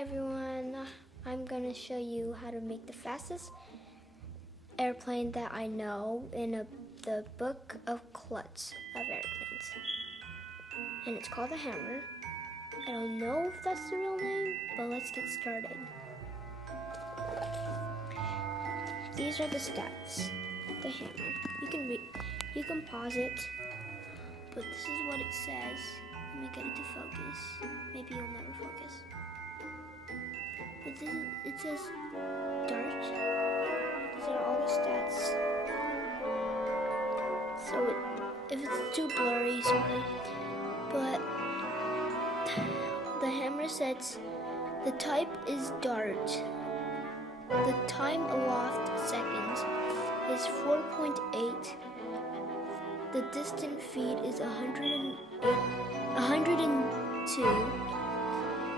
everyone, I'm going to show you how to make the fastest airplane that I know in the book of Klutz of airplanes. And it's called a hammer. I don't know if that's the real name, but let's get started. These are the stats. The hammer. You can pause it, but this is what it says. Let me get it to focus. Maybe you'll never focus. But it says dart. These are all the stats. So if it's too blurry, sorry. But the hammer says the type is dart. The time aloft seconds is 4.8. The distant feet is 102.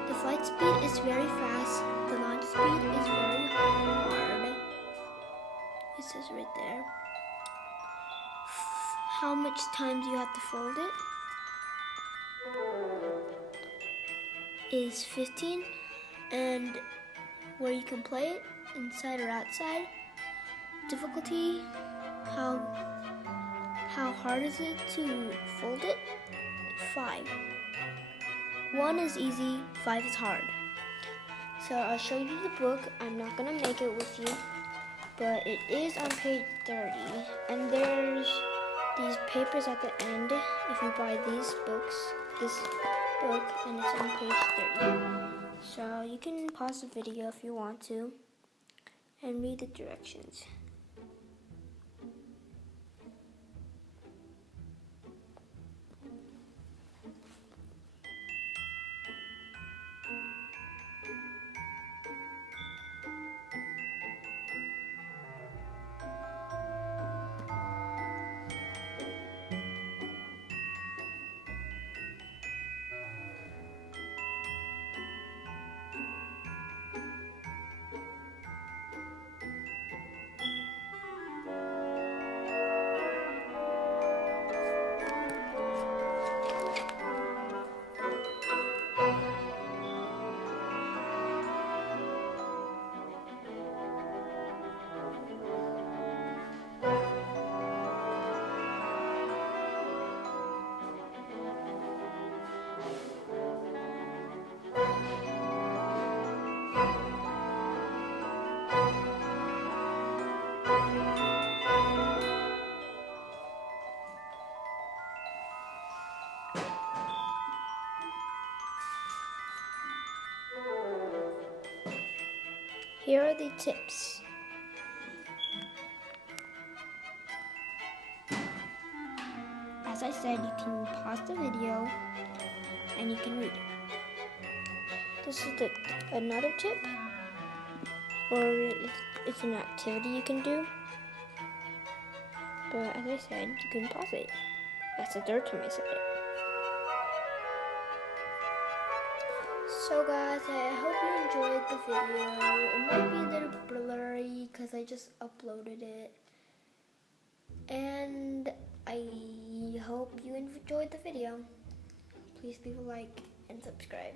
The flight speed is very fast. The launch speed is very hard. It says right there. How much times you have to fold it is 15. And where you can play it, inside or outside. Difficulty, how hard is it to fold it? 5. 1 is easy, 5 is hard. So I'll show you the book. I'm not gonna make it with you, but it is on page 30. And there's these papers at the end if you buy this book, and it's on page 30. So you can pause the video if you want to and read the directions. Here are the tips. As I said, you can pause the video and you can read it. This is another tip, or it's an activity you can do. But as I said, you can pause it. That's the third time I said it. So guys, I hope you enjoyed the video. It might be a little blurry because I just uploaded it. And I hope you enjoyed the video. Please leave a like and subscribe.